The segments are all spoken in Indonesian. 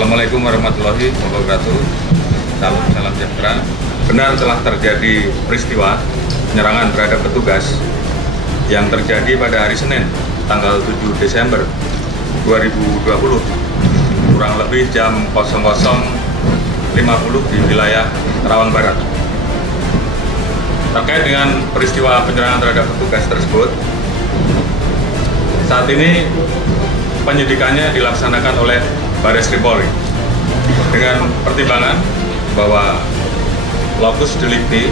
Assalamualaikum warahmatullahi wabarakatuh. Salam sejahtera. Benar telah terjadi peristiwa penyerangan terhadap petugas yang terjadi pada hari Senin, tanggal 7 Desember 2020, kurang lebih jam 00.50 di wilayah Karawang Barat. Terkait dengan peristiwa penyerangan terhadap petugas tersebut, saat ini penyidikannya dilaksanakan oleh Barreskrim Polri dengan pertimbangan bahwa lokus delikti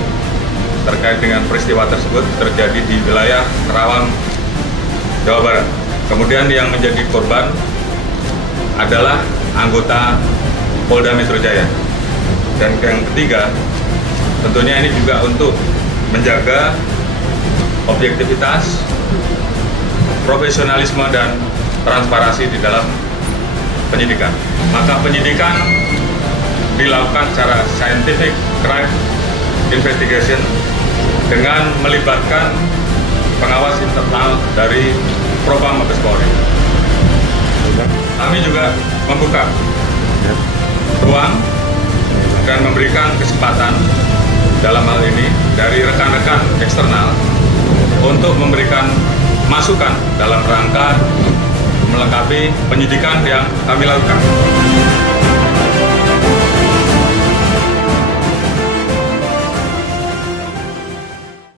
terkait dengan peristiwa tersebut terjadi di wilayah Karawang, Jawa Barat. Kemudian yang menjadi korban adalah anggota Polda Metro Jaya. Dan yang ketiga, tentunya ini juga untuk menjaga objektivitas, profesionalisme, dan transparansi di dalam penyidikan. Maka penyidikan dilakukan secara scientific crime investigation dengan melibatkan pengawas internal dari Propam Mabes Polri. Kami juga membuka ruang dan memberikan kesempatan dalam hal ini dari rekan-rekan eksternal untuk memberikan masukan dalam rangka melengkapi penyidikan yang kami lakukan.